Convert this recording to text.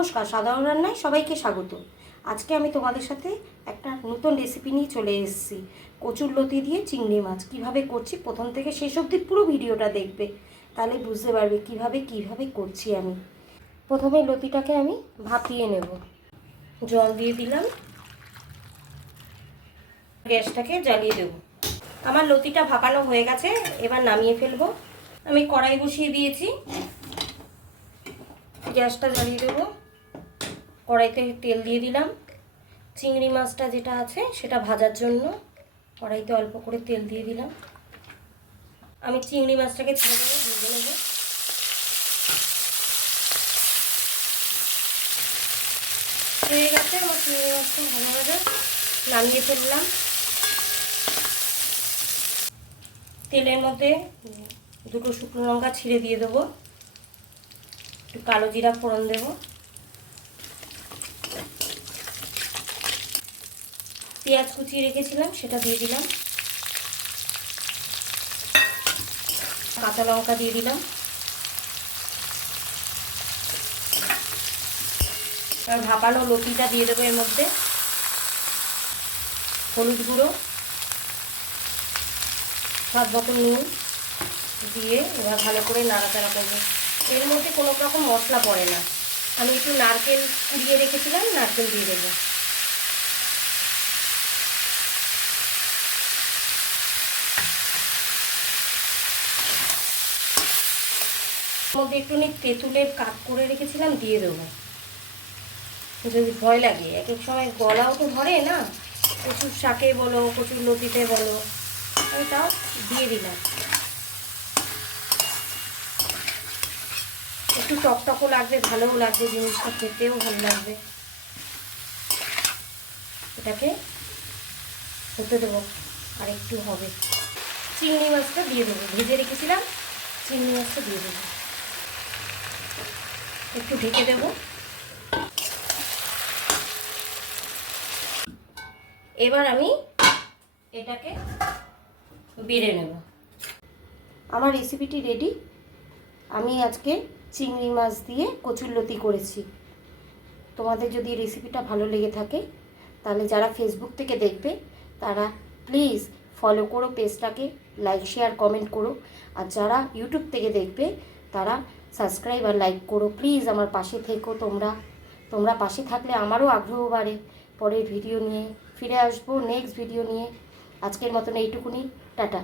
নমস্কার, সাধারণ রান্নায় সবাইকে স্বাগত। আজকে আমি তোমাদের সাথে একটা নতুন রেসিপি নিয়ে চলে এসেছি। কচুরলতি দিয়ে চিংড়ি মাছ কীভাবে করছি প্রথম থেকে শেষ অবধি পুরো ভিডিওটা দেখবে, তাহলে বুঝতে পারবে কিভাবে করছি আমি। প্রথমে লতিটাকে আমি ভাপিয়ে নেব। জল দিয়ে দিলাম, গ্যাসটাকে জ্বালিয়ে দেব। আমার লতিটা ভাপানো হয়ে গেছে, এবার নামিয়ে ফেলবো। আমি কড়াই বসিয়ে দিয়েছি, গ্যাসটা জ্বালিয়ে দেবো। কড়াইতে তেল দিয়ে দিলাম। চিংড়ি মাছটা যেটা আছে সেটা ভাজার জন্য কড়াইতে অল্প করে তেল দিয়ে দিলাম। আমি চিংড়ি মাছটাকে ছেড়ে দেবো, ভেজে নেব। হয়ে গেছে আমার চিংড়ি মাছটা ভাজা, নামিয়ে ফেললাম। তেলের মধ্যে দুটো শুকনো লঙ্কা ছিঁড়ে দিয়ে দেবো, একটু কালো জিরা ফোড়ন দেবো, পেঁয়াজ কুচিয়ে রেখেছিলাম সেটা দিয়ে দিলাম, কাঁচা লঙ্কা দিয়ে দিলাম, এবার ভাপানো লতিটা দিয়ে দেবো এর মধ্যে, হলুদ গুঁড়ো, স্বাদ মতো নুন দিয়ে এবার ভালো করে নাড়াচাড়া করবো। এর মধ্যে কোনো রকম মশলা পড়ে না। আমি একটু নারকেল কুড়িয়ে রেখেছিলাম, নারকেল দিয়ে দেবো। মধ্যে একটু তেঁতুলের কাট করে রেখেছিলাম, দিয়ে দেবো। যদি ভয় লাগে, এক এক সময় গলাও তো ধরে না, কচুর শাকে বলো কচুর লতিতে বলো, আমি তাও দিয়ে দিলাম। একটু টকটকও লাগবে, ভালোও লাগবে, জিনিসটা খেতেও ভালো লাগবে। এটাকে হতে দেবো, আর একটু হবে। চিংড়ি মাছটা দিয়ে দেবো, ভেজে রেখেছিলাম চিংড়ি মাছটা দিয়ে দেবো, একটু ঢেকে দেবো। এবার আমি এটাকে বেড়ে নেব। আমার রেসিপিটি রেডি। আমি আজকে চিংড়ি মাছ দিয়ে কচুরলতি করেছি। তোমাদের যদি রেসিপিটা ভালো লেগে থাকে তাহলে যারা ফেসবুক থেকে দেখবে তারা প্লিজ ফলো করো পেজটাকে, লাইক শেয়ার কমেন্ট করো। আর যারা ইউটিউব থেকে দেখবে তারা সাবস্ক্রাইব আর লাইক করো। প্লিজ আমার পাশে থেকো। তোমরা পাশে থাকলে আমারও আগ্রহ বাড়ে পরের ভিডিও নিয়ে ফিরে আসবো, নেক্সট ভিডিও নিয়ে। আজকের মতন এইটুকুনি, টাটা।